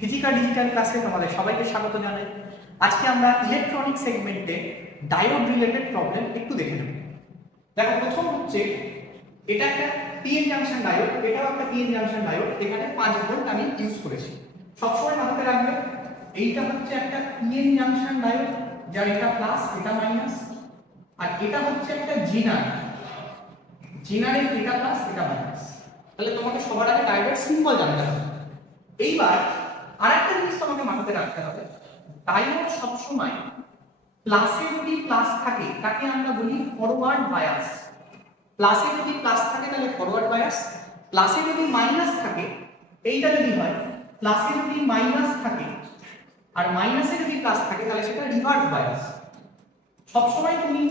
Physical digital ক্লাসে তোমাদের সবাইকে স্বাগত জানাই। আজকে আমরা ইলেকট্রনিক সেগমেন্টে ডায়োড রিলেটেড প্রবলেম একটু দেখে নেব। দেখো, প্রথম হচ্ছে এটা একটা পিএন জাংশন ডায়োড, এটাও একটা পিএন জাংশন ডায়োড। এখানে 5 ভোল্ট আমি ইউজ করেছি। সবসময় মাথায় রাখবে এইটা হচ্ছে একটা পিএন জাংশন ডায়োড, যার এটা প্লাস এটা মাইনাস, আর এটা হচ্ছে একটা জিনার, জিনারের এটা প্লাস এটা মাইনাস। তাহলে তোমাকে সবার আগে ডায়োডের সিম্বল জানতে হবে। এইবার আরেকটা জিনিস তোমাকে মাথাতে রাখতে হবে, ডায়োড সবসময় প্লাসে যদি প্লাস থাকে তাকে আমরা বলি ফরওয়ার্ড বায়াস। প্লাসে যদি প্লাস থাকে তাহলে ফরওয়ার্ড বায়াস, প্লাসে যদি মাইনাস থাকে, এইটা যদি হয় প্লাসে যদি মাইনাস থাকে আর মাইনাসে যদি প্লাস থাকে তাহলে সেটা রিভার্স বায়াস। সবসময় তুমি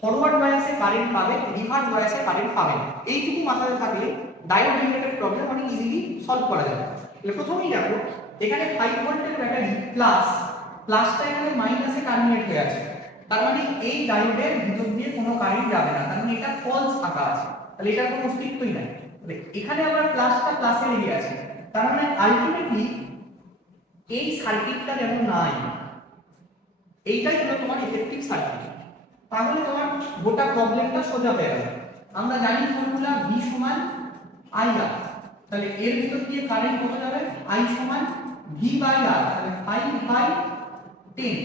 ফরওয়ার্ড বায়াসে কারেন্ট পাবে, রিভার্স বায়াসে কারেন্ট পাবে না। এইটুকু মাথায় থাকলে ডায়োড রিলেটেড প্রবলেম অনেক ইজিলি সলভ করা যাবে। তাহলে প্রথমেই দেখো, এখানে 5 ভোল্টের ব্যাটারি প্লাস, প্লাসটা এখানে মাইনাসে টার্মিনেট হয়ে আছে, তার মানে এই ডায়োডের ভিতর দিয়ে কোনো কারেন্ট যাবে না, তার মানে এটা ফলস আঁকা আছে, তাহলে এটার কোনো অস্তিত্বই নাই। তাহলে এখানে আবার প্লাসটা প্লাসে লেগে আছে, তার মানে আলটিমেটলি এই সার্কিটটা যেন নাই, এইটাই হলো তোমার ইফেক্টিভ সার্কিট। তাহলে তোমার গোটা প্রবলেমটা সোজা হয়ে গেল। আমরা জানি ফর্মুলা V সমান IR, তাহলে এর ভিতর দিয়ে কারেন্ট কত যাবে? I সমান V/R, তাহলে 5/10,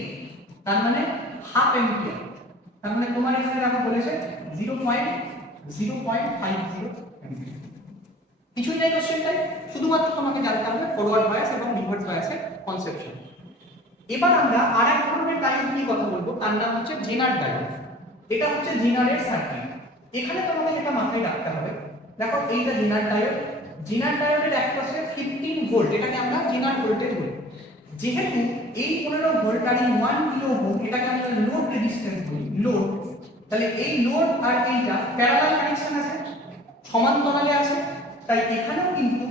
তার মানে হাফ অ্যাম্পিয়ার। তার মানে তোমার এখানে দেখো বলেছে 0.50 অ্যাম্পিয়ার। কিছুই নাই কোশ্চেনটাই, শুধুমাত্র তোমাকে জানতে হবে ফরওয়ার্ড বায়াস এবং রিভার্স বায়াসের কনসেপশন। এবার আমরা আরেক ধরনের ডায়োড নিয়ে কথা বলবো, তার নাম হচ্ছে জেনার ডায়োড। এটা হচ্ছে জেনারের সার্কিট। এখানে তোমাকে যেটা মাথায় রাখতে হবে, দেখো এইটা জেনার ডায়োড, জেনার ডায়োডের অ্যাক্রসে 15 ভোল্ট, এটাকে আমরা জেনার ভোল্টেজ বলি। যেহেতু এই 15 ভোল্ট আর এই 1 কিলো ওহম, এটাকে আমরা লোড রেজিস্ট্যান্স বলি, লোড। তাহলে এই লোড আর এইটা প্যারালাল কানেকশন আছে, সমান্তরালে আছে, তাই এখানেও কিন্তু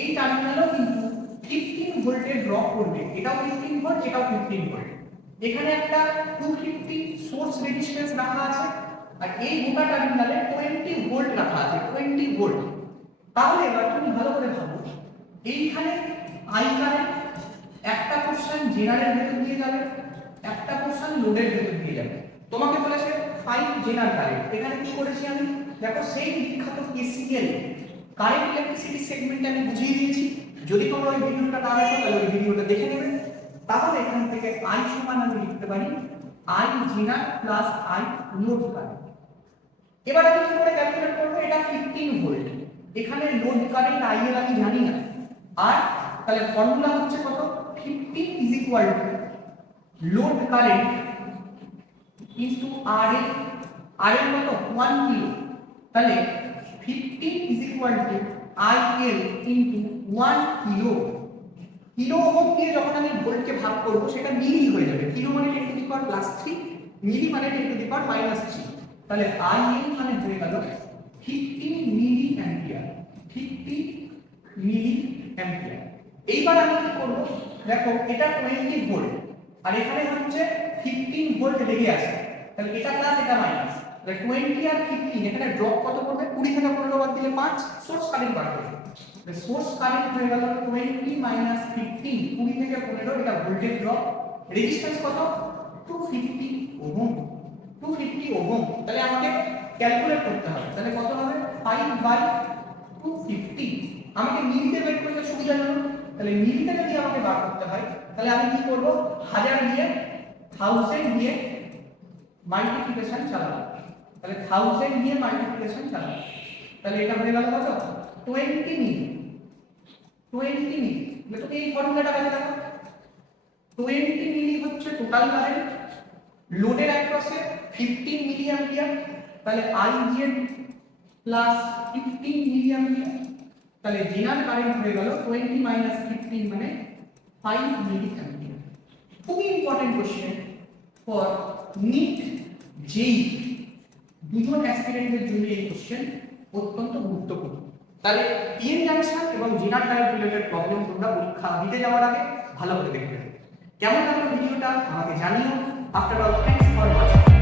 এই টার্মিনালও কিন্তু 15 ভোল্টের ড্রপ করবে। এটাও 15 ভোল্ট, এটাও 15 ভোল্ট। এখানে একটা 250 সোর্স রেজিস্ট্যান্স রাখা আছে, আর এই গোটা টার্মিনালে 20 ভোল্ট রাখা আছে, 20 ভোল্ট। তাহলে এবার তুমি ভালো করে ভাবো, এইখানে আই কারেন্ট একটা পোরশন জেনারের ভেতর দিয়ে যাবে, একটা পোরশন লোডের ভেতর দিয়ে যাবে। তোমাকে বলেছে 5 জেনার কারেন্ট। এখানে কি করেছি আমি, দেখো সেই বিখ্যাত KCL কারেন্ট ইলেকট্রিসিটি সেগমেন্টে আমি বুঝিয়ে দিয়েছি। যদি তোমরা ওই ভিডিওটা না দেখো তাহলে ওই ভিডিওটা দেখে নেবে। তাহলে এখান থেকে I সমান আমি লিখতে পারি I zener plus I load current. এবার আমি কি করে ক্যালকুলেট করব? এটা 15 ভোল্ট, এখানে লোড কারেন্ট IL আমি জানি না, আর তাহলে ফর্মুলা হচ্ছে কত? 15 is equal to load current into RL, RL কত? 1 কিলো, তাহলে 15 is equal to IL into 1 kilo. Kilo ohm দিয়ে যখন আমি ভোল্টকে ভাগ করব সেটা মিলি হয়ে যাবে। কিলো মানে 10 টু দি পাওয়ার +3, মিলি মানে 10 টু দি পাওয়ার -3, তাহলে IL মানে হয়ে গেল 15 মিলি অ্যাম্পিয়ার, 50 মিলি অ্যাম্পিয়ার। এইবার আমি কি করব, দেখো এটা 20 ভোল্ট আর এখানে হচ্ছে 15 ভোল্ট লেগে আছে, তাহলে এটা প্লাস এটা মাইনাস, তাহলে 20 আর 15 এখানে ড্রপ কত করবে? 20 থেকে 15 বাদ দিলে 5, সোর্স কারেন্ট বার করবে। তাহলে সোর্স কারেন্ট হয়ে গেল 20 মাইনাস 15, 20 থেকে 15, এটা ভোল্টেজ ড্রপ। রেজিস্ট্যান্স কত? 250 ওহম, 250 ওহম। তাহলে আমাকে ক্যালকুলেট করতে হবে, তাহলে কত হবে? 5/250। আমাকে মিলিতে বের করতে সুবিধাজনক, তাহলে মিলিতে যদি আমাকে বার করতে হয় তাহলে আমি কি করব? 1000 দিয়ে 1000 দিয়ে মাল্টিপ্লিকেশন চালাবো, তাহলে 1000 দিয়ে মাল্টিপ্লিকেশন চালাবো, তাহলে এটা হয়ে গেল কত? 20 মিলি, 20 মিলি। দেখো এই ফর্মুলাটা কাজে লাগো, 20 মিলি হচ্ছে টোটাল কারেন্ট, লোডের অ্যাক্রসে 15 মিলি অ্যাম্পিয়ার, তাহলে IZ প্লাস 15 মিলি অ্যাম্পিয়ার, তাহলে জেনার কারেন্ট হয়ে গেল 20 মাইনাস 15 মানে 5 মিলি অ্যাম্পিয়ার। খুবই important question for NEET JEE, দুজন অ্যাসপিরেন্টের জন্য এই কোশ্চেন অত্যন্ত গুরুত্বপূর্ণ। তাহলে পিএন জাংশন এবং জেনার ডায়োড রিলেটেড প্রবলেম তোমরা পরীক্ষা দিতে যাওয়ার আগে ভালো করে দেখবে। কেমন লাগলো ভিডিওটা আমাকে জানিও। After all, thanks for watching.